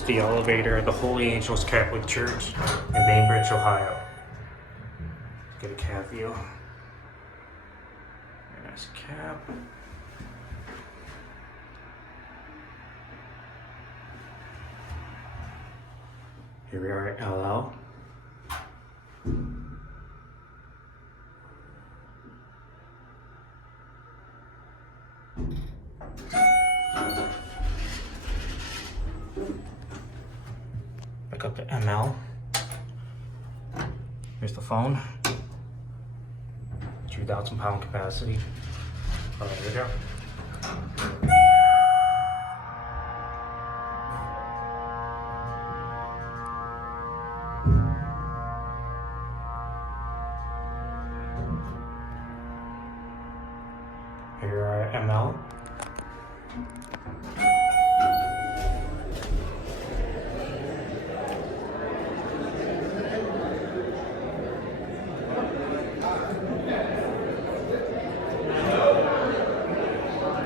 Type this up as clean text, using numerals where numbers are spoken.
is the elevator at the Holy Angels Catholic Church in Bainbridge, Ohio. Get a cab view. Very nice cab. Here we are at LL. Back up to ML. Here's the phone. 2,000 pound capacity. Oh, there we go. Here are ML.